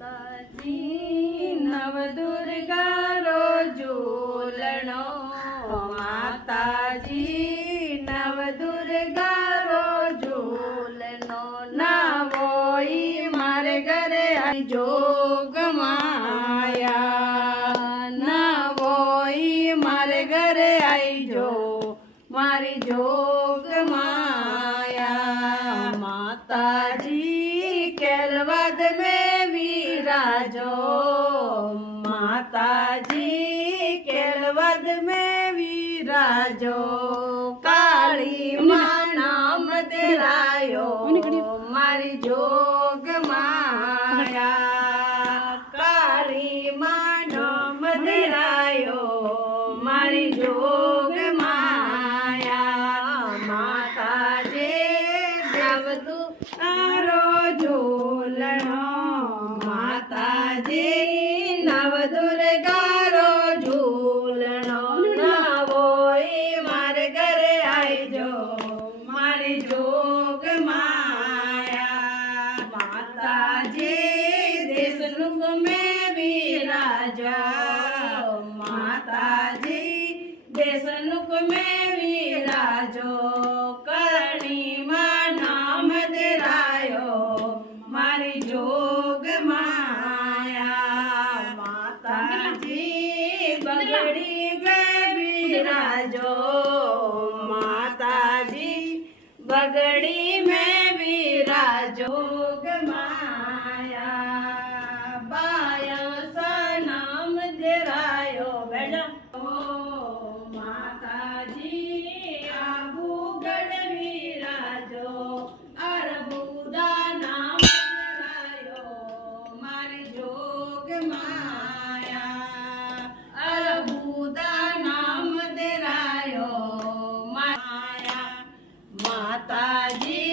માતાજી નવદુર્ગા રો ઝૂલણો, માતાજી નવદુર્ગા રો ઝૂલણો, નવો ઈ મારે ઘરે આવી જોગ માયા, નવો ઈ મારે ઘરે આવી જો મારી જોગ માયા। માતાજી કેલવદ में विराजो, माताजी केलवद में विराजो, काली मां नाम तेरायो मारी जोग माया, काली मां नाम तेरायो मारी जोग माया। माताजी नवदुर्गा ઝૂલણો, માતાજી નવદુર્ગા રો ઝૂલણો, નવો ઈ મારે ઘરે આવી જો મારી જોગ માયા। માતાજી દેશનુક में विराજો, માતાજી દેશનુક में विराજો, કરણી માં નામ ધરાયો મારી જોગ માયા। માતાજી બગડી ગઈ વિરાજો, માતાજી બગડી में विराજો जोग माया। बाया सा नाम धरायो बेटा, माताजी आबू गढ़ विराजो, अरबुदा नाम धरायो मारी जोग माया, अरबुदा नाम धरायो माया। माताजी